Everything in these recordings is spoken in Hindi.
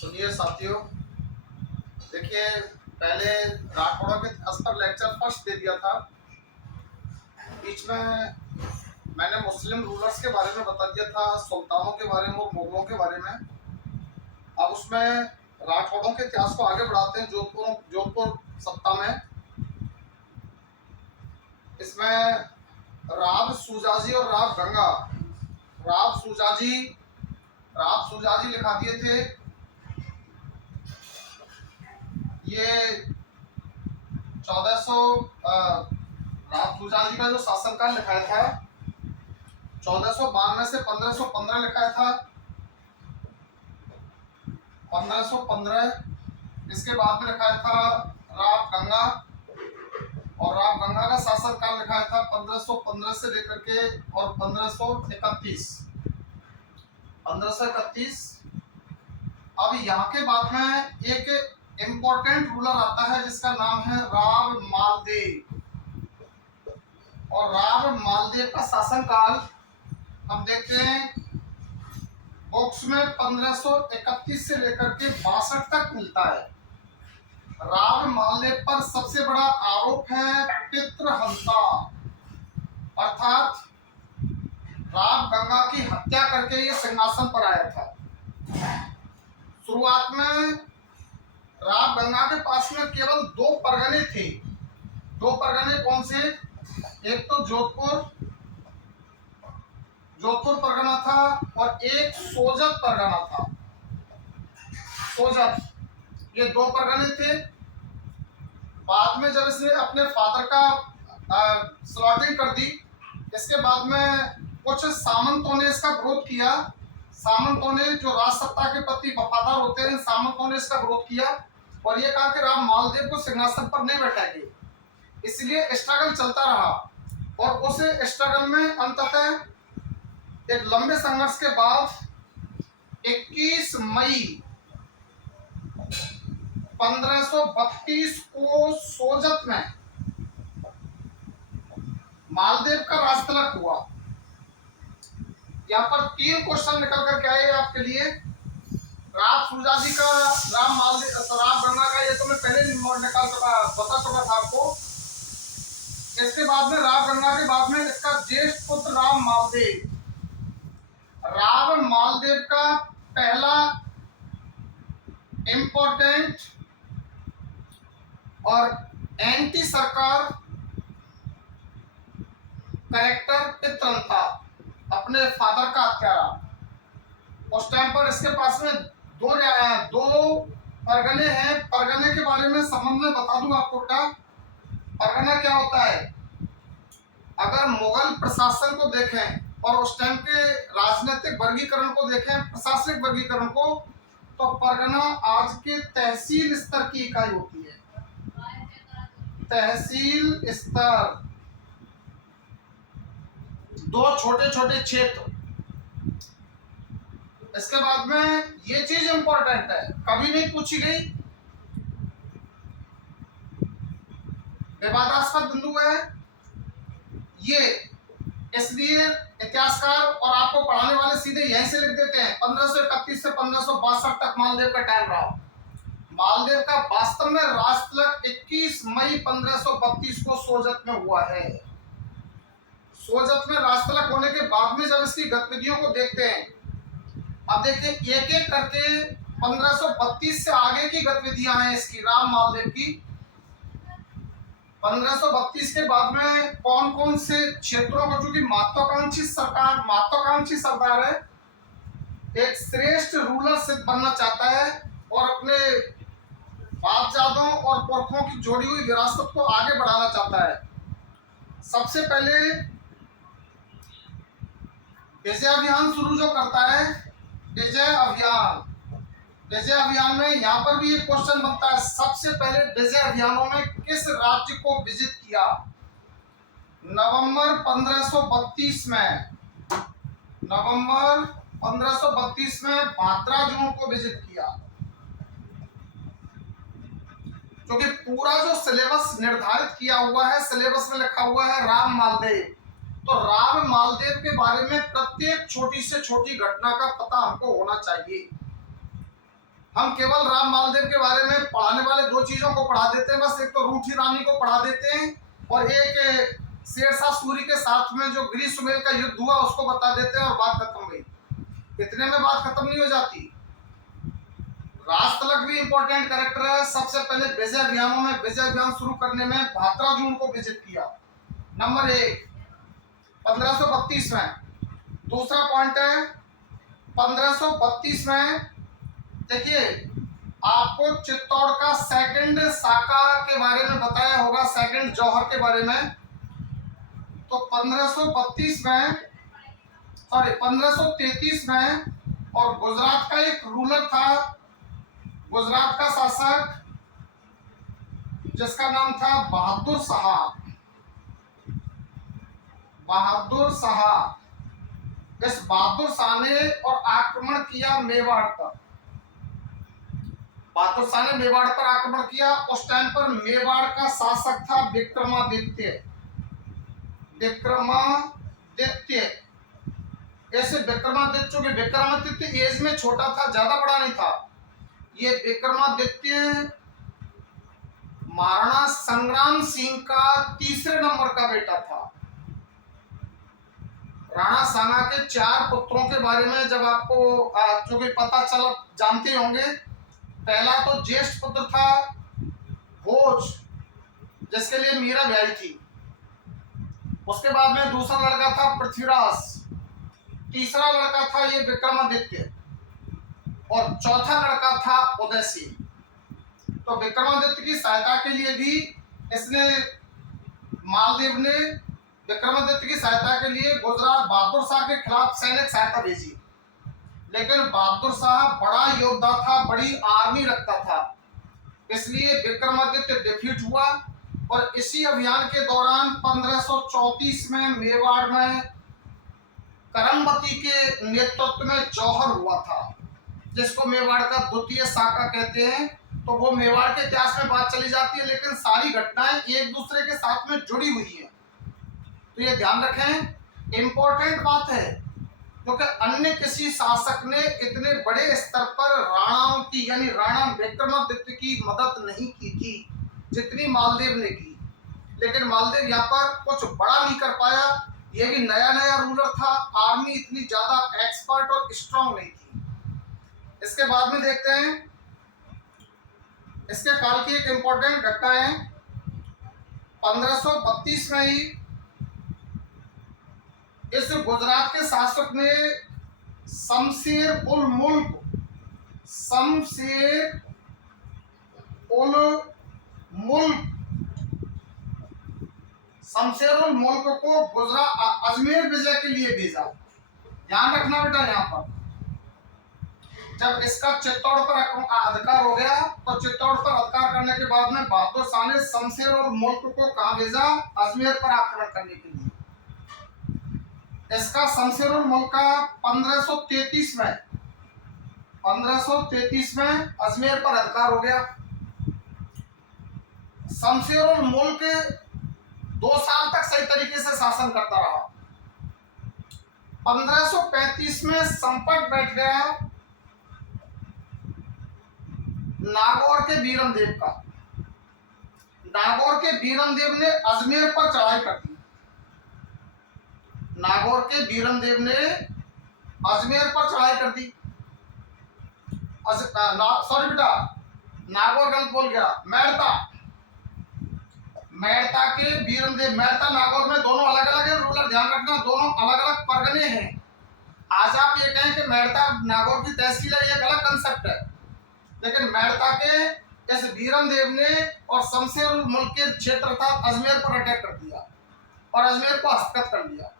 सुनिए साथियों, देखिए पहले राठौड़ों के इतिहास पर लेक्चर फर्स्ट दे दिया था। बीच में मैंने मुस्लिम रूलर्स के बारे में बता दिया था, सुल्तानों के बारे में और मुगलों के बारे में। अब उसमें राठौड़ों के इतिहास को आगे बढ़ाते हैं। जोधपुर सत्ता में इसमें राव सूजाजी और राव सूजाजी लिखा दिए थे। ये 1400 राव सूजाजी का जो शासनकाल लिखाया था 1492 से 1515 लिखाया था। 1515 इसके बाद में लिखाया था राव गंगा, और राव गंगा का शासनकाल लिखाया था 1515 से लेकर के और 1531। अब यहाँ के बाद में एक इम्पोर्टेंट रूलर आता है जिसका नाम है राव मालदेव। और राव मालदेव का शासनकाल हम देखते हैं बॉक्स में 1531 से लेकर के 62 तक मिलता है। राव मालदेव पर सबसे बड़ा आरोप है पितृहंता, अर्थात राव गंगा की हत्या करके ये सिंहासन पर आया था। शुरुआत में राव गंगा के पास में केवल 2 परगने थे। 2 परगने कौन से? एक तो जोधपुर परगना था और एक सोजत परगना था। सोजत, ये 2 परगने थे। बाद में जब इसने अपने फादर का स्लॉटिंग कर दी, इसके बाद में कुछ सामंतों ने इसका विरोध किया। सामंतों ने, जो राज सत्ता के प्रति वफादार होते हैं, सामंतों ने इसका विरोध किया और ये कहा कि राव मालदेव को सिंहासन पर नहीं बैठाएंगे। इसलिए स्ट्रगल चलता रहा और उस स्ट्रगल में अंततः एक लंबे संघर्ष के बाद 21 मई 1532 को सोजत में मालदेव का राजतिलक हुआ। यहाँ पर 3 क्वेश्चन निकल करके आए आपके लिए। राव सूजाजी का, राव गंगा का, ये तो मैं पहले निकाल चुका, बता चुका था आपको। इसके बाद में राव गंगा के बाद में इसका ज्येष्ठ पुत्र राव मालदेव। राव मालदेव का पहला इंपॉर्टेंट और एंटी सरकार कैरेक्टर पितृन था, अपने फादर का हत्यारा। उस टाइम पर इसके पास में 2 परगने हैं। परगने के बारे में संबंध में बता दूं आपको क्या परगना क्या होता है। अगर मुगल प्रशासन को देखें और उस टाइम के राजनीतिक वर्गीकरण को देखें, प्रशासनिक वर्गीकरण को, तो परगना आज के तहसील स्तर की इकाई होती है। तहसील स्तर, 2 छोटे छोटे क्षेत्र। इसके बाद में ये चीज इंपॉर्टेंट है, कभी नहीं पूछी गई, विवादास्पद बिंदु है ये, इसलिए इतिहासकार और आपको पढ़ाने वाले सीधे यहीं से लिख देते हैं 1531 से 1562 तक मालदेव का टाइम रहा। मालदेव का वास्तव में राजतिलक 21 मई 1532 को सोजत में हुआ है। सोजत में राजतिलक होने के बाद में जब इसकी गतिविधियों को देखते हैं, अब देखिए एक एक करके 1532 से आगे की गतिविधियां हैं इसकी, राव मालदेव की। 1532 के बाद में कौन कौन से क्षेत्रों को, चूंकि महत्वाकांक्षी सरदार है, एक श्रेष्ठ रूलर सिद्ध बनना चाहता है और अपने बापजादों और पुरखों की जोड़ी हुई विरासत को आगे बढ़ाना चाहता है। सबसे पहले विजय अभियान शुरू जो करता है, विजय अभियान में यहाँ पर भी एक क्वेश्चन बनता है, सबसे पहले विजय अभियानों में किस राज्य को विजिट किया? नवंबर 1532 में भाद्रा जोन को विजिट किया। क्योंकि पूरा जो सिलेबस निर्धारित किया हुआ है, सिलेबस में लिखा हुआ है राव मालदेव, तो राव मालदेव के बारे में प्रत्येक छोटी से छोटी घटना का पता हमको होना चाहिए। हम केवल राम मालदेव के बारे में पढ़ाने वाले दो चीजों को पढ़ा देते हैं बस, एक तो रूठी रानी को पढ़ा देते हैं और एक शेरशाह सूरी के साथ में जो ग्रीष्ममेल का युद्ध हुआ उसको बता देते हैं और बात खत्म हुई। इतने में बात खत्म नहीं हो जाती। राजतिलक भी इंपॉर्टेंट कैरेक्टर है। सबसे पहले विजय अभियानों में, विजय अभियान शुरू करने में 12 जून को विजिट किया, नंबर 1 1532 में। दूसरा पॉइंट है 1532 में, देखिए आपको चित्तौड़ का सेकंड साका के बारे में बताया होगा, सेकंड जौहर के बारे में। तो 1532 में, सॉरी 1533 में, और गुजरात का एक रूलर था, गुजरात का शासक जिसका नाम था बहादुर शाह। बहादुर शाह, इस बहादुर शाह ने और आक्रमण किया मेवाड़ पर। बहादुर शाह ने मेवाड़ पर आक्रमण किया। उस टाइम पर मेवाड़ का शासक था विक्रमादित्य। विक्रमादित्य, ऐसे विक्रमादित्य, चूंकि विक्रमादित्य एज में छोटा था, ज्यादा बड़ा नहीं था। ये विक्रमादित्य महाराणा संग्राम सिंह का तीसरे नंबर का बेटा था। राणा सांगा के 4 पुत्रों के बारे में जब आपको चूंकि पता चल, जानते होंगे। पहला तो ज्येष्ठ पुत्र था भोज, जिसके लिए मीरा ब्याही थी। उसके बाद में दूसरा लड़का था पृथ्वीराज, तीसरा लड़का था ये विक्रमादित्य, और चौथा लड़का था उदय सिंह। तो विक्रमादित्य की सहायता के लिए भी इसने, मालदेव ने विक्रमादित्य की सहायता के लिए गुजरात बहादुर शाह के खिलाफ सैनिक सहायता भेजी। लेकिन बहादुर शाह बड़ा योद्धा था, बड़ी आर्मी रखता था, इसलिए विक्रमादित्य डिफीट हुआ। और इसी अभियान के दौरान 1534 में मेवाड़ में करमबती के नेतृत्व में जौहर हुआ था, जिसको मेवाड़ का द्वितीय साका कहते हैं। तो वो मेवाड़ के इतिहास में बात चली जाती है, लेकिन सारी घटनाएं एक दूसरे के साथ में जुड़ी हुई है, तो ये ध्यान रखें। इंपॉर्टेंट बात है, क्योंकि अन्य किसी शासक ने इतने बड़े स्तर पर राणाओं की, यानी राणा विक्रमादित्य की मदद नहीं की थी जितनी मालदेव ने की। लेकिन मालदेव यहाँ पर कुछ बड़ा नहीं कर पाया। ये भी नया नया रूलर था, आर्मी इतनी ज्यादा एक्सपर्ट और स्ट्रांग नहीं थी। इसके बाद में देखते हैं इसके काल की एक इंपॉर्टेंट घटना है। 1532 में ही इस गुजरात के शासक ने शमशेर उल मुल्क को गुजरात अजमेर विजय के लिए भेजा। ध्यान रखना बेटा, यहाँ पर जब इसका चित्तौड़ पर अधिकार हो गया, तो चित्तौड़ पर अधिकार करने के बाद में बहादुर शाह ने शमशेर उल मुल्क को कहाँ भेजा? अजमेर पर आक्रमण करने के लिए। इसका शमशेर उल मुल्क का 1533 में अजमेर पर अधिकार हो गया। शमशेर उल मुल्क 2 साल तक सही तरीके से शासन करता रहा। 1535 में संकट बैठ गया नागौर के बीरमदेव का। नागौर के बीरमदेव ने अजमेर पर चढ़ाई कर दी। नागौर के बीरमदेव ने अजमेर पर चढ़ाई कर दी। सॉरी बेटा, नागौर गलत बोल गया, मेड़ता के बीरमदेव, मेड़ता नागौर में दोनों अलग अलग है। रूलर ध्यान रखना, दोनों अलग अलग परगने हैं। आज आप ये कहें कि मेड़ता नागौर की तहसील है, ये गलत कंसेप्ट है। लेकिन मेड़ता के इस बीरमदेव ने और शमशेर उल मुल्क के क्षेत्र था अजमेर पर अटैक कर दिया और अजमेर को हस्तगत कर दिया।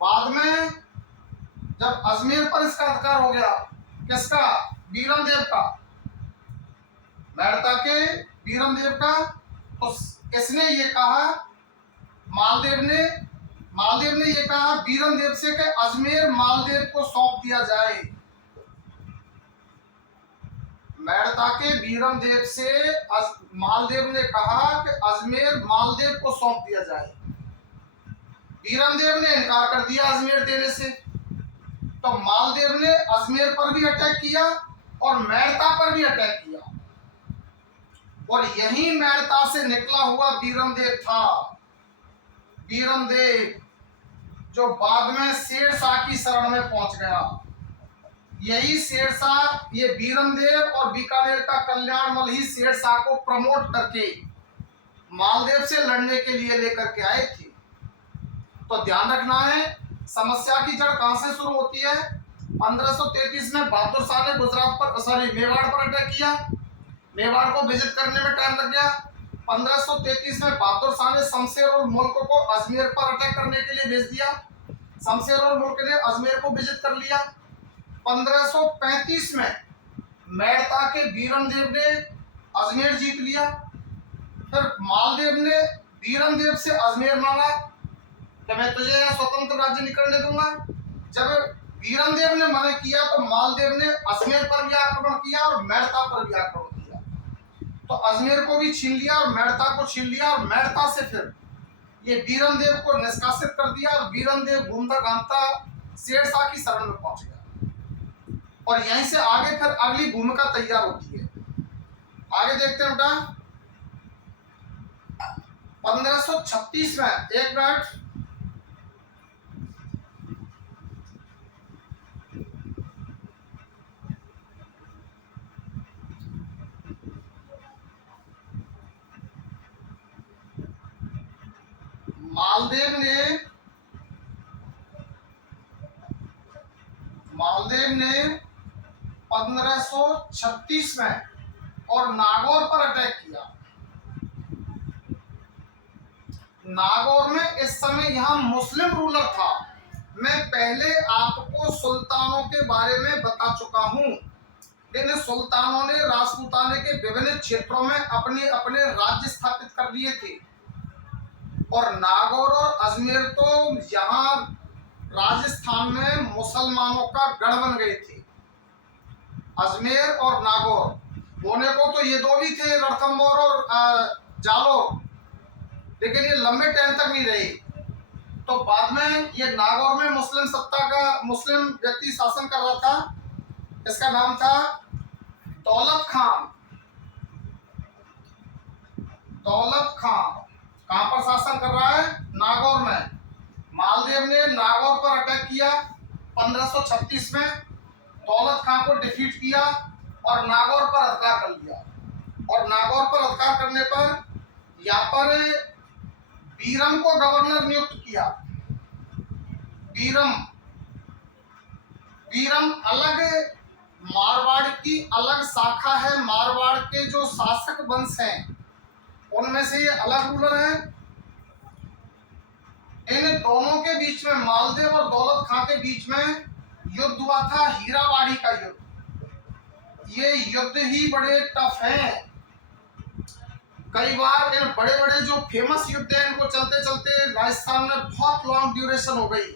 बाद में जब अजमेर पर इसका अधिकार हो गया, किसका? बीरमदेव का, मेड़ता के बीरमदेव का, तो इसने ये कहा, मालदेव ने ये कहा बीरमदेव से कि अजमेर मालदेव को सौंप दिया जाए। मेड़ता के बीरमदेव से मालदेव ने कहा कि अजमेर मालदेव को सौंप दिया जाए। बीरमदेव ने इनकार कर दिया अजमेर देने से। तो मालदेव ने अजमेर पर भी अटैक किया और मेड़ता पर भी अटैक किया। और यही मेड़ता से निकला हुआ बीरमदेव था, बीरमदेव जो बाद में शेरशाह की शरण में पहुंच गया। यही शेरशाह, ये बीरमदेव और बीकानेर का कल्याणमल ही शेरशाह को प्रमोट करके मालदेव से लड़ने के लिए लेकर के आए थे। तो ध्यान रखना है, समस्या की जड़ कहां से शुरू होती है। 1533 में बहादुर शाह ने गुजरात पर मेवाड़ पर अटैक किया। मेवाड़ को विजिट करने में टाइम लग गया। 1533 में बहादुर शाह ने शमशेर और मुल्क को अजमेर पर अटैक करने के लिए भेज दिया। शमशेर और मुल्क ने अजमेर को विजिट कर लिया। 1535 में मेड़ता के बीरमदेव ने अजमेर जीत लिया। फिर मालदेव ने बीरमदेव से अजमेर मांगा कि मैं तुझे यह स्वतंत्र राज्य नहीं करने दूंगा। जब बीरमदेव ने मना किया तो मालदेव ने अजमेर पर भी आक्रमण किया और मेड़ता पर भी आक्रमण किया। तो अजमेर को भी छीन लिया और मेड़ता को छीन लिया, और मेड़ता से फिर ये बीरमदेव को निष्कासित कर दिया और बीरमदेव घूमता घामता शेरशाह की शरण में पहुंच गया। और यहीं से आगे फिर अगली भूमिका तैयार होती है। आगे देखते हैं बेटा। 1536 में, एक मिनट, मालदेव ने 1536 में और नागौर पर अटैक किया। नागौर में इस समय यहां मुस्लिम रूलर था। मैं पहले आपको सुल्तानों के बारे में बता चुका हूं। इन सुल्तानों ने राजपूताने के विभिन्न क्षेत्रों में अपने अपने राज्य स्थापित कर लिए थे। और नागौर और अजमेर तो यहाँ राजस्थान में मुसलमानों का गढ़ बन गए थे। अजमेर और नागौर होने को तो ये दो भी थे, रणथंभौर और जालोर, लेकिन ये लंबे टाइम तक नहीं रहे। तो बाद में ये नागौर में मुस्लिम सत्ता का मुस्लिम व्यक्ति शासन कर रहा था। इसका नाम था दौलत खान। दौलत खान कहां पर शासन कर रहा है? नागौर में। मालदेव ने नागौर पर अटैक किया 1536 में, दौलत खान को डिफीट किया और नागौर पर अधिकार कर लिया। और नागौर पर अधिकार करने पर यहाँ पर बीरम को गवर्नर नियुक्त किया। बीरम अलग मारवाड़ की अलग शाखा है। मारवाड़ के जो शासक वंश हैं उनमें से ये अलग रूलर है। इन दोनों के बीच में, मालदेव और दौलत खां के बीच में युद्ध हुआ था, हीरावाड़ी का युद्ध। ये युद्ध ही बड़े टफ हैं। कई बार इन बड़े बड़े जो फेमस युद्ध हैं इनको चलते चलते राजस्थान में बहुत लॉन्ग ड्यूरेशन हो गई।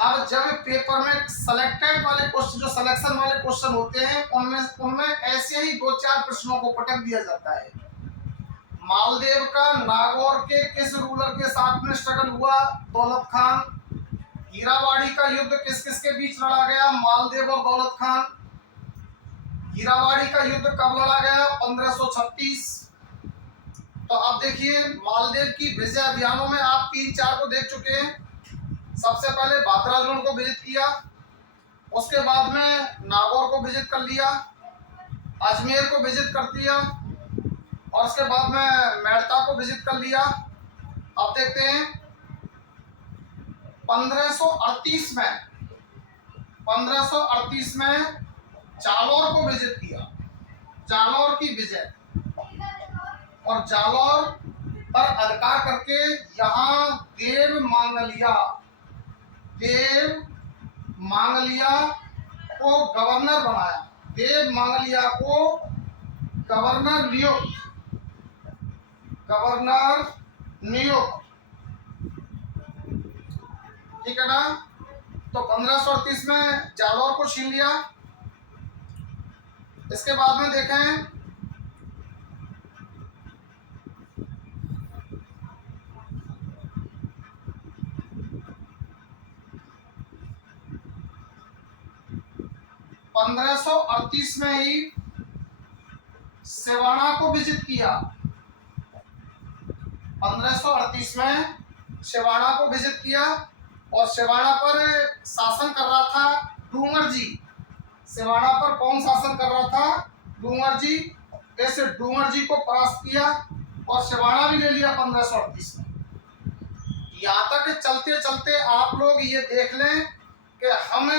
अब जब पेपर में सेलेक्टेड वाले क्वेश्चन, जो सिलेक्शन वाले क्वेश्चन होते हैं, उनमें ऐसे ही 2-4 प्रश्नों को पटक दिया जाता है। मालदेव का नागौर के किस रूलर के साथ में स्ट्रगल हुआ? दौलत खान। हीरावाड़ी का युद्ध किस किस के बीच लड़ा गया? मालदेव और दौलत खान। हीरावाड़ी का युद्ध कब लड़ा गया? 1536। तो अब देखिए, मालदेव की विजय अभियानों में आप 3-4 को देख चुके हैं। सबसे पहले भातराजगढ़ को विजिट किया, उसके बाद में नागौर को विजिट कर लिया, अजमेर को विजिट कर दिया, और उसके बाद में मेड़ता को विजिट कर लिया। अब देखते हैं 1538 में जालौर को विजिट किया। जालौर की विजय, और जालौर पर अधिकार करके यहाँ देव मांगलिया को गवर्नर बनाया। देव मांगलिया को गवर्नर नियुक्त, ठीक है ना। तो 1538 में जालौर को छीन लिया। इसके बाद में देखें 1538 में ही सिवाना को विजिट किया। 1538 में सिवाना को विजिट किया और सिवाना पर शासन कर रहा था डूंगर जी। सिवाना पर कौन शासन कर रहा था? डूंगर जी। ऐसे डूंगर जी को परास्त किया और सिवाना भी ले लिया 1538 में। यहाँ तक चलते चलते आप लोग ये देख लें कि हम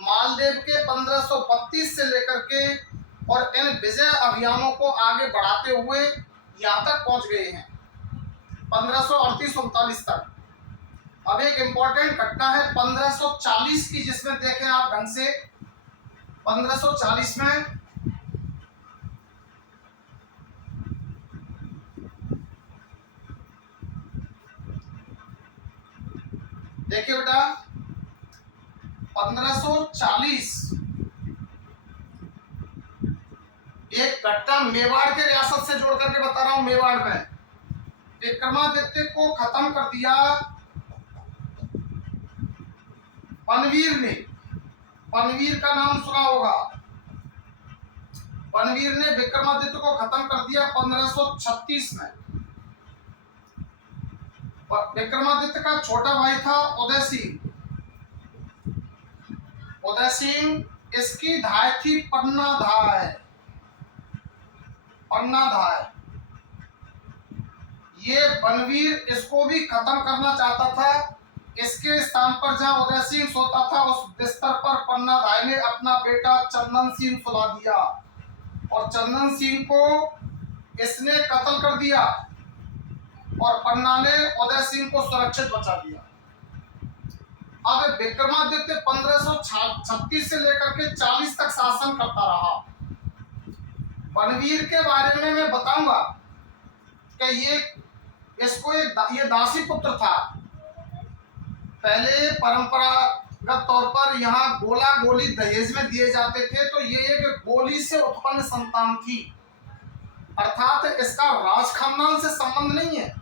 मालदेव के 1532 से लेकर के और इन विजय अभियानों को आगे बढ़ाते हुए यहाँ तक पहुंच गए हैं 1538-39 तक। अब एक इम्पोर्टेंट घटना है 1540 की, जिसमें देखें आप ढंग से 1540 में देखिए बेटा 1540 एक घटना मेवाड़ के रियासत से जोड़ करके बता रहा हूं। मेवाड़ में विक्रमादित्य को खत्म कर दिया पनवीर ने। पनवीर का नाम सुना होगा। पनवीर ने विक्रमादित्य को खत्म कर दिया 1536 में। विक्रमादित्य का छोटा भाई था उदय सिंह। उदय सिंह, इसकी धाय थी पन्ना धाय। पन्ना धाय ये बनवीर इसको भी खत्म करना चाहता था। इसके स्थान पर जहां उदय सिंह सोता था उस बिस्तर पर पन्ना धाय ने अपना बेटा चंदन सिंह सुला दिया और चंदन सिंह को इसने कत्ल कर दिया और पन्ना ने उदय सिंह को सुरक्षित बचा दिया। अब विक्रमादित्य 1536 से लेकर के 40 तक शासन करता रहा। बनवीर के बारे में मैं बताऊंगा कि ये दासी पुत्र था। पहले परंपरागत तौर पर यहाँ गोला गोली दहेज में दिए जाते थे, तो ये एक गोली से उत्पन्न संतान थी, अर्थात इसका राज खानदान से संबंध नहीं है।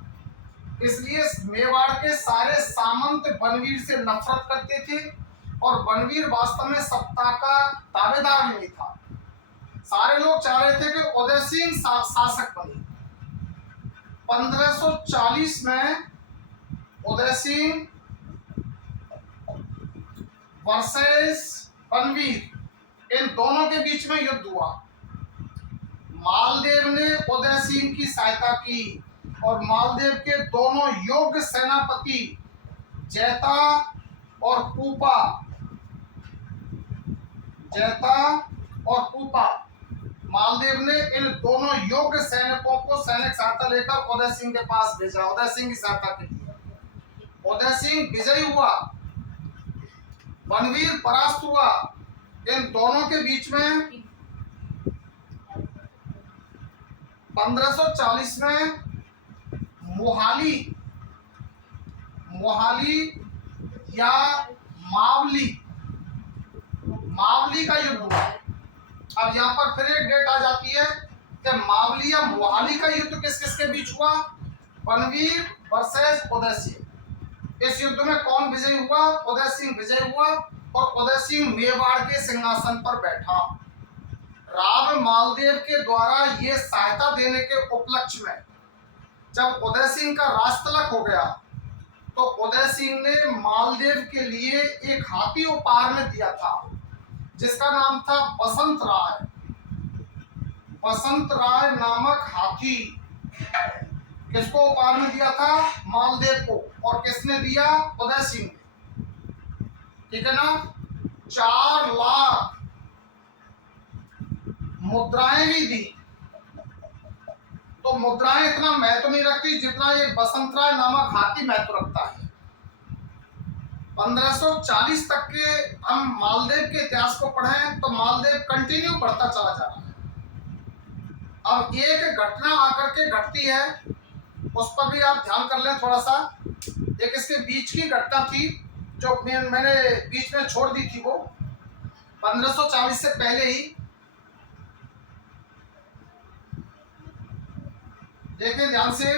इसलिए मेवाड़ के सारे सामंत बनवीर से नफरत करते थे और बनवीर वास्तव में सत्ता का दावेदार नहीं था। सारे लोग चाह रहे थे कि उदय सिंह शासक बने। 1540 में उदय सिंह वर्सेस बनवीर, इन दोनों के बीच में युद्ध हुआ। मालदेव ने उदय सिंह की सहायता की और मालदेव के दोनों योग्य सेनापति जैता और पूपा, मालदेव ने इन दोनों योग्य सैनिकों को सैनिक सहायता लेकर उदय सिंह के पास भेजा, उदय सिंह की सहायता के लिए। उदय सिंह विजयी हुआ, बनवीर परास्त हुआ। इन दोनों के बीच में 1540 में मोहाली या मावली का युद्ध हुआ। अब यहाँ पर फिर एक डेट आ जाती है कि मावली या मोहाली का युद्ध किस किस के बीच हुआ? बनवीर वर्सेस उदय सिंह। इस युद्ध में कौन विजयी हुआ? उदय सिंह विजयी हुआ और उदय सिंह मेवाड़ के सिंहासन पर बैठा। राव मालदेव के द्वारा ये सहायता देने के उपलक्ष्य में जब उदय सिंह का राजतिलक हो गया तो उदय सिंह ने मालदेव के लिए एक हाथी उपहार में दिया था जिसका नाम था बसंत राय। बसंत राय नामक हाथी किसको उपहार में दिया था? मालदेव को। और किसने दिया? उदय सिंह ने। ठीक है ना। 4 लाख मुद्राएं भी दी। तो मुद्राएं इतना महत्व नहीं रखती जितना ये बसंत राय नामक हाथी महत्व रखता है। 1540 तक के हम मालदेव के इतिहास को पढ़ें तो मालदेव कंटिन्यू बढ़ता चला जा रहा है। अब एक घटना आकर के घटती है, उस पर भी आप ध्यान कर लें थोड़ा सा। एक इसके बीच की घटना थी जो मैंने बीच में छोड़ दी थी, वो 1540 से पहले ही। देखें ध्यान से,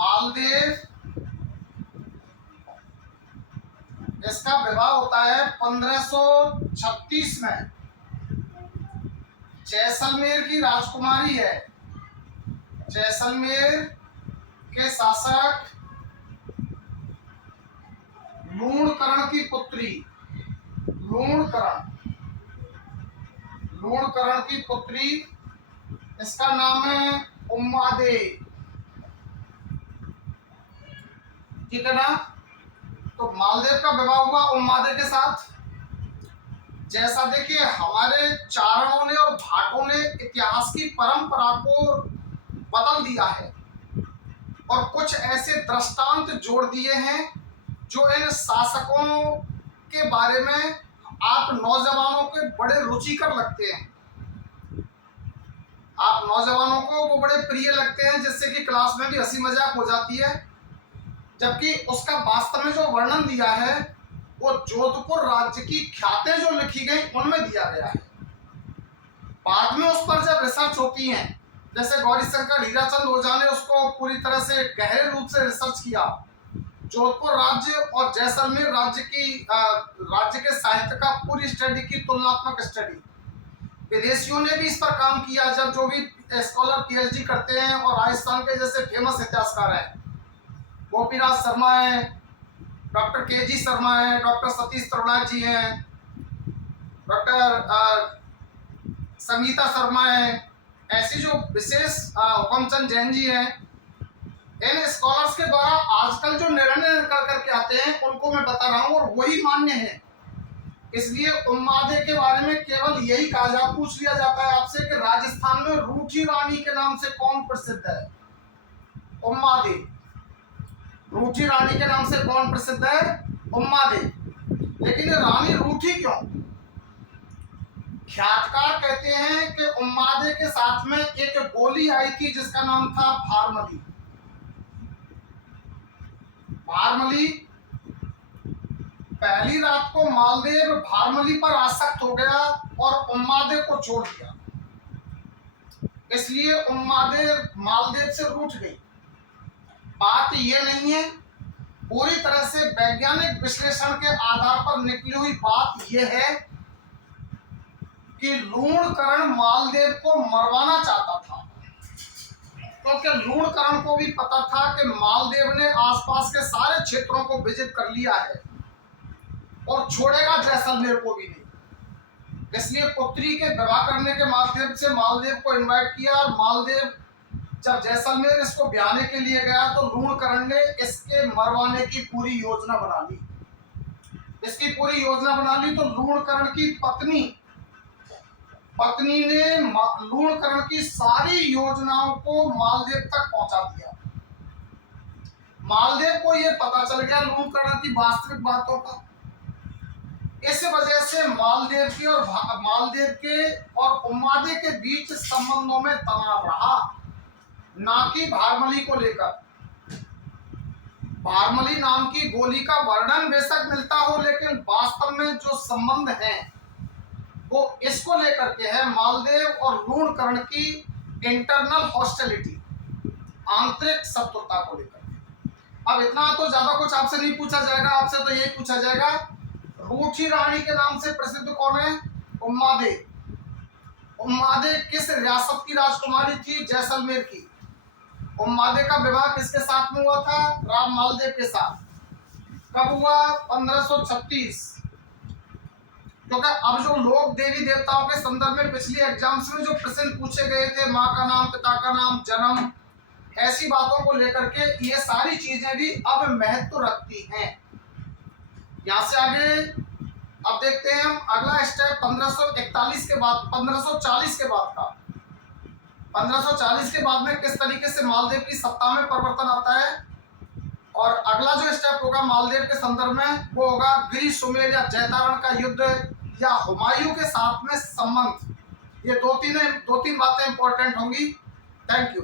मालदेव, इसका विवाह होता है 1536 में। जैसलमेर की राजकुमारी है, जैसलमेर के शासक लूणकरण की पुत्री, लूणकरण की पुत्री, इसका नाम है उम्मादे। ठीक है ना। तो मालदेव का विवाह हुआ उम्मादे के साथ। जैसा देखिए हमारे चारणों ने और भाटों ने इतिहास की परंपरा को बदल दिया है और कुछ ऐसे दृष्टांत जोड़ दिए हैं जो इन शासकों के बारे में आप नौजवानों के बड़े रुचिकर लगते हैं, आप नौजवानों को वो बड़े प्रिय लगते हैं, जिससे कि क्लास में भी हंसी मजाक हो जाती है। जबकि उसका वास्तव में जो वर्णन दिया है वो जोधपुर राज्य की ख्यातें जो लिखी गई उनमें दिया गया है। बाद में उस पर जब रिसर्च होती है, जैसे गौरीशंकर हीराचंद ओझा ने उसको पूरी तरह से गहरे रूप से रिसर्च किया, जोधपुर राज्य और जैसलमेर राज्य के साहित्य का पूरी स्टडी की, तुलनात्मक स्टडी। विदेशियों ने भी इस पर काम किया। जब जो भी स्कॉलर पीएचडी करते हैं, और राजस्थान के जैसे फेमस इतिहासकार हैं, गोपीनाथ शर्मा है, डॉक्टर केजी शर्मा है, डॉक्टर सतीश तरुणा जी हैं, डॉक्टर संगीता शर्मा है, ऐसी जो विशेष हुकमचंद जैन जी हैं, इन स्कॉलर्स के द्वारा आजकल जो निर्णय निकल करके आते हैं उनको मैं बता रहा हूं और वही मान्य है। इसलिए उम्मादे के बारे में केवल यही कहा पूछ लिया जाता है आपसे कि राजस्थान में रूठी रानी के नाम से कौन प्रसिद्ध है। उम्मादे, रूठी रानी के नाम से कौन प्रसिद्ध है? उम्मादे। लेकिन ये रानी रूठी क्यों? ख्यातकार कहते हैं कि उम्मादे के साथ में एक गोली आई थी जिसका नाम था भारमली। भारमली, पहली रात को मालदेव भारमली पर आसक्त हो गया और उम्मादे को छोड़ दिया, इसलिए उम्मादे मालदेव से रूठ गई। बात ये नहीं है, पूरी तरह से वैज्ञानिक विश्लेषण के आधार पर निकली हुई बात यह है कि लूणकरण मालदेव को मरवाना चाहता था, क्योंकि लूणकरण को भी पता था कि मालदेव ने आसपास के सारे क्षेत्रों को विजिट कर लिया है और छोड़ेगा जैसलमेर को भी नहीं। इसलिए पुत्री के विवाह करने के माध्यम से मालदेव को इनवाइट किया, और मालदेव जब जैसलमेर इसको ब्याहने के लिए गया तो लूणकरण ने इसके मरवाने की पूरी योजना बना ली। इसकी पूरी योजना बना ली तो लूणकरण की पत्नी ने लूणकरण की सारी योजनाओं को मालदेव तक पहुंचा दिया। मालदेव को यह पता चल गया लूणकरण की वास्तविक बातों का। इस वजह से मालदेव के और उम्मादे के बीच संबंधों में तनाव रहा, ना कि भारमली को लेकर। भारमली नाम की गोली का वर्णन बेशक मिलता हो, लेकिन वास्तव में जो संबंध है वो इसको लेकर के है, मालदेव और लूणकरण की इंटरनल हॉस्टिलिटी, आंतरिक शत्रुता को लेकर। अब इतना तो ज्यादा कुछ आपसे नहीं पूछा जाएगा, आपसे तो यही पूछा जाएगा रूठी रानी के नाम से प्रसिद्ध कौन है? उम्मादे। उम्मादे किस रियासत की राजकुमारी थी? जैसलमेर की। उम्मादे का विवाह किसके साथ में हुआ था? राम मालदेव के साथ। कब हुआ? 1536। क्योंकि अब जो लोग देवी देवताओं के संदर्भ में पिछले एग्जाम्स में जो प्रश्न पूछे गए थे, माँ का नाम, पिता का नाम, जन्म, ऐसी बातों को लेकर के ये सारी चीजें भी अब महत्व रखती हैं। यहाँ से आगे अब देखते हैं हम अगला स्टेप 1541 के बाद, 1540 के बाद का। 1540 के बाद में किस तरीके से मालदेव की सत्ता में परिवर्तन आता है, और अगला जो स्टेप होगा मालदेव के संदर्भ में वो होगा गिरी सुमेल या जैतारण का युद्ध या हुमायूं के साथ में संबंध। ये दो तीन बातें इंपॉर्टेंट होंगी। Thank you.